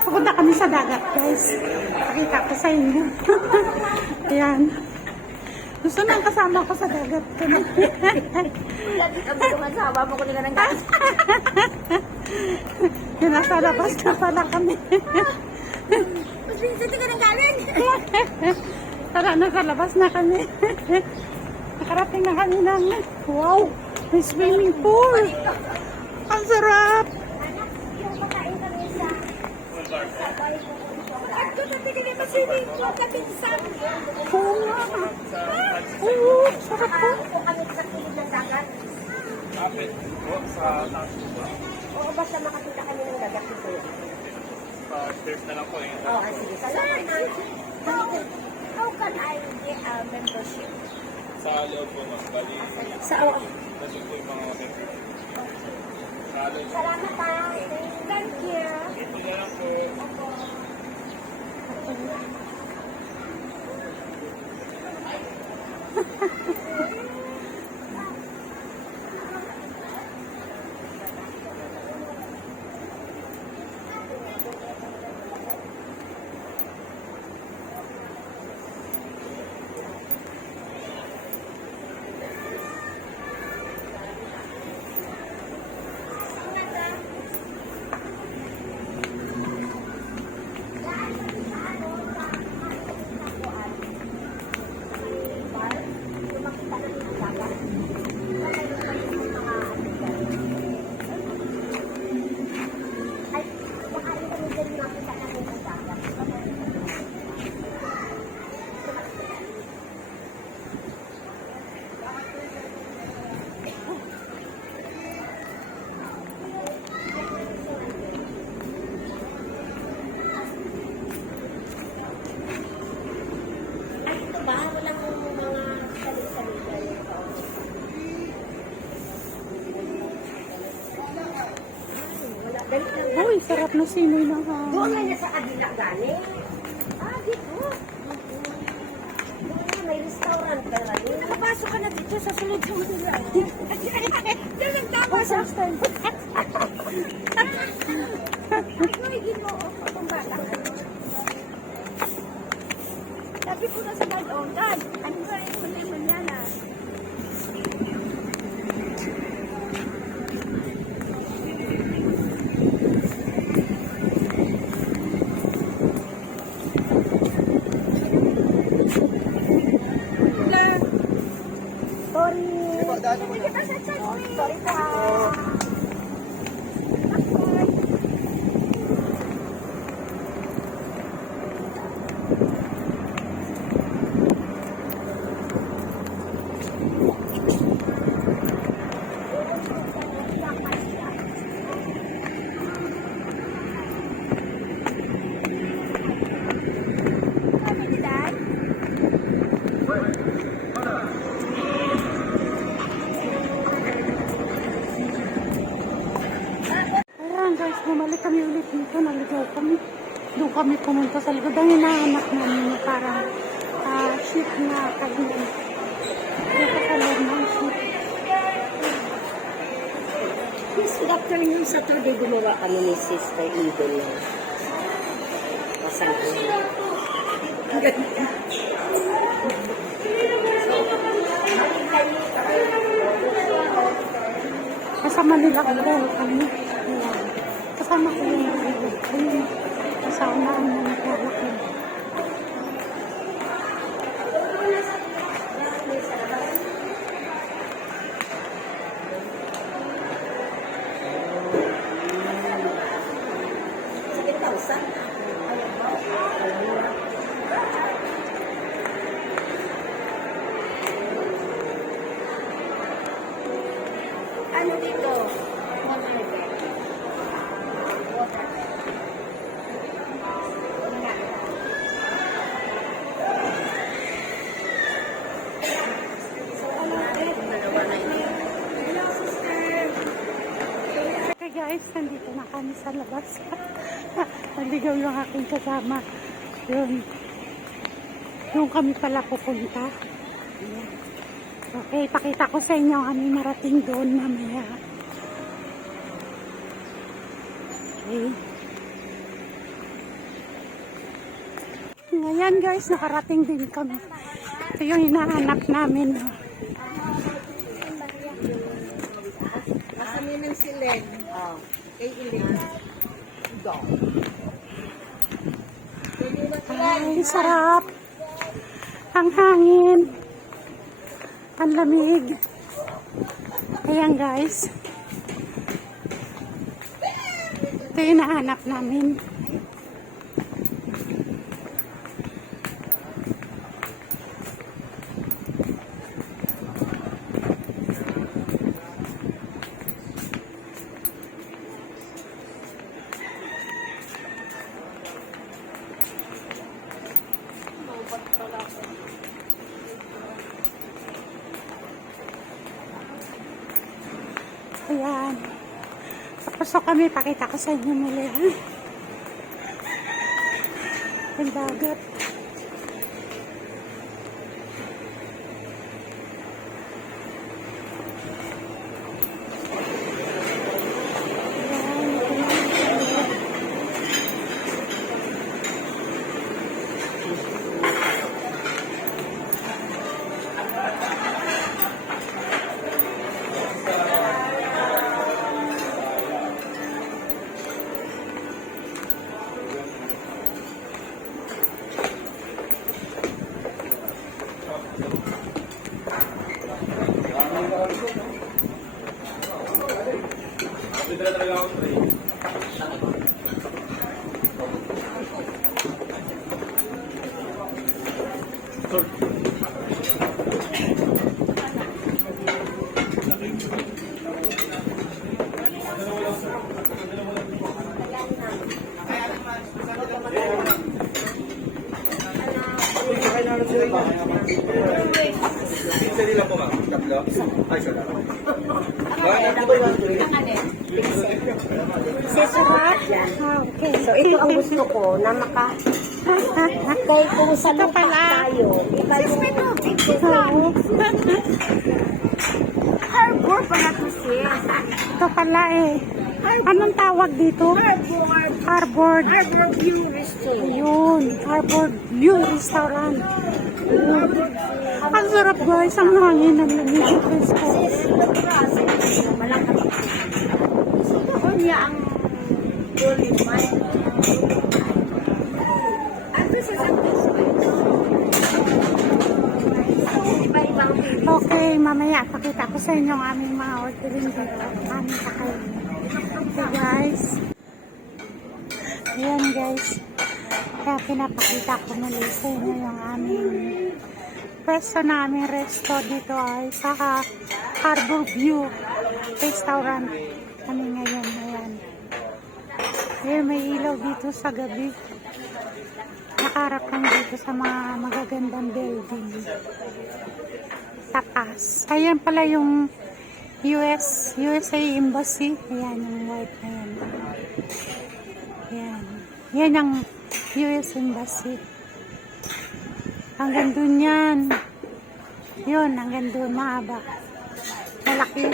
Pupunta kami sa dagat, guys. Pakita ko sa inyo. Ayan. Gusto nang kasama ko sa dagat. Lagi ka mo asawa mo ko nila ng gas. Yung nasa labas na pala kami. Mas visit ka ng galing. Tara, nasa labas na kami. Nakarating na kami ng, wow, may swimming pool. Ang sarap. Yung makain kami sa sabay ko. At ko natin kami maswimming pool kapit sa Oo nga. Oo, sarap po. po kami sa kilid ng dagat. Kapit po sa taas po. Oo, basta makakita kami ng dagat dito. Stairs na lang po eh. Oo, sige. Salamat. How can I get a membership? Sa loob po mas bali. Sa Nandun po yung mga member. Sa loob. Salamat pa. Thank you. Ito na lang po. Uy, sarap na simoy na ha. Doon na niya sa kabila gani. Dito. Doon na, may restaurant ka rin. Nakapasok ka na dito sa sunod sa Manila. Diyan lang tama sa stand. Ikaw ay ginoo ko itong bata. Sabi ko na sa dad, dad, ano ba yung manana? Sorry pa. Guys, bumalik kami ulit dito, naligaw kami. Doon kami pumunta sa likod. Ang hinahanap namin yung parang ship na kagulong. Nakakalor ng ship. Yes, good afternoon. Saturday gumawa kami ni Sister Eagle. Pasal ko. Kasama nila ko kami. Kasama ko yung ayun. Kasama ang mga kalaki. Sige, pausa. Ano dito? Okay guys, nandito na kami sa labas. Naligaw yung aking kasama. Yun. Doon kami pala pupunta. Ayan. Okay, pakita ko sa inyo kami marating doon mamaya. Okay. Ngayon guys, nakarating din kami. Ito yung hinahanap namin. Kami ng silen. Kay Ilin. Ay, sarap. Ang hangin. Ang lamig. Ayan guys. Ito yung hinahanap namin. Ayan. Papasok kami, pakita ko sa inyo muli, ha? Yung dagat. Ayan, ito na. Dito talaga ako tray. Pizza nila po ma'am. Tatlo? Ay, sarap. Sarap. Okay. So, ito ang gusto ko na dahil kung sa Ito lupa pala. tayo, iba yung harbor pala to siya. Ito pala eh. Anong tawag dito? Harbor. Harbor View Restaurant. Yun. Harbor View Restaurant. Ang sarap guys. Ang hangin ng lamig. Presko. Malaki. Doon niya ang Doliman. Ano sa iba-ibang pili. Okay, mamaya pakita ko sa inyo ang aming mga ordering dito. Aming kakain. Okay guys. Ayan guys. Kaya pinapakita ko muli sa inyo yung aming pwesto namin resto dito ay sa Harbor View Restaurant. Kami ngayon. Ayan. Ayan, may ilaw dito sa gabi. Nakaharap kami dito sa mga magagandang building. Tapas. Ayan pala yung USA Embassy. Ayan yung white na yan. Ayan. Yan ang US Embassy. Hanggang dun yan. Yun, hanggang dun. Mahaba. Malaki.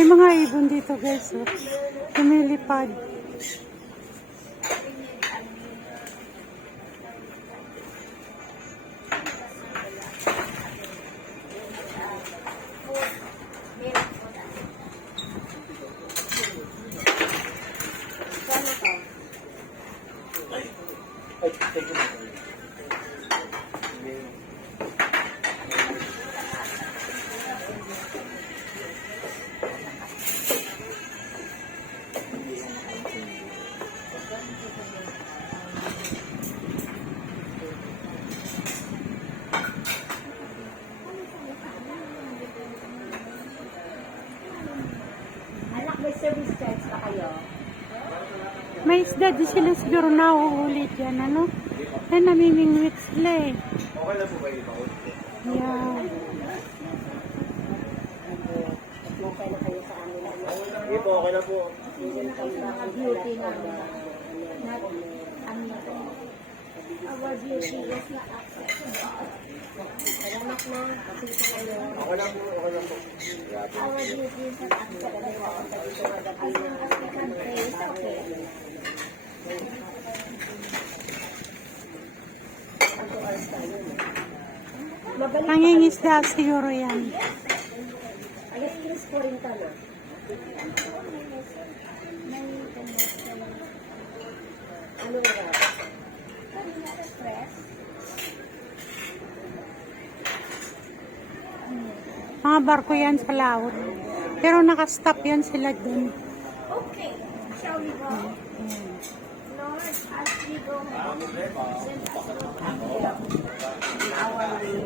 May mga ibon dito guys. Oh. Lumilipad. Anak, may service charge pa kayo? May isda di sila siguro nahuhuli dyan, ano? Eh, namimingwit sila eh. Okay lang po ba yung bakit? Yeah. Okay na kayo sa kanila. Hindi po, okay lang po. Hindi na kayo sa mga beauty na our beauty is not accessible. Salamat na. Kasi kayo. Okay lang po, okay lang po. Our beauty is not accessible. As long as we can pray, it's okay. Magaling pa. Nangingisda siguro yan. Ayos, Chris, 40 na. Ano nga? Mga barko yan sa laut. Pero nakastop yan sila dun. Okay, shall we go? Lord, as we go home, send us our way.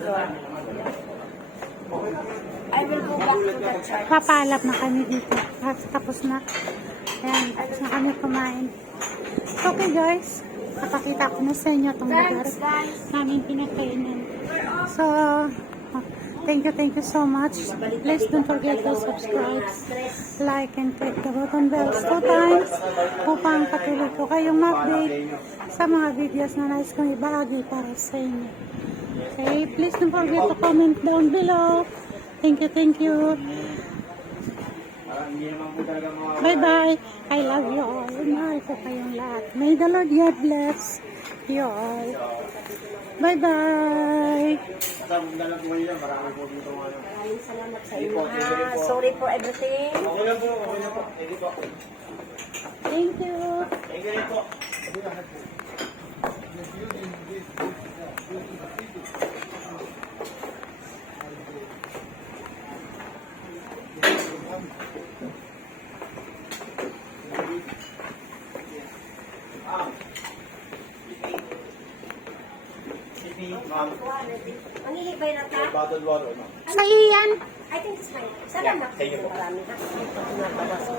Lord, I will go back to the church. Papalap na kami dito. Tapos na. Ayan, tapos na kami kumain. Okay guys, napakita ko na sa inyo itong lugar Thanks, guys. namin pinakainan. So, thank you so much. Please don't forget to subscribe, like, and click the button bell 2 times upang patuloy ko kayong update sa mga videos na nais kong ibahagi para sa inyo. Okay, please don't forget to comment down below. Thank you. Hindi naman po talaga mga... Bye-bye. I love you all. Mahal ko kayong lahat. May the Lord God bless you all. Bye-bye. Sabog na lang po kayo, marami po dito mga... Maraming salamat sa Sige inyo. po, sige Ha? po. Sorry for everything. Okay lang po, okay lang po. Thank you po. Thank you. Thank you rin po. Ma'am, Manghihibay na ka? bottled water, no? Sa iyan. I think it's fine. Salamat. Thank you po. Marami ha. Ito, tinatawas ko.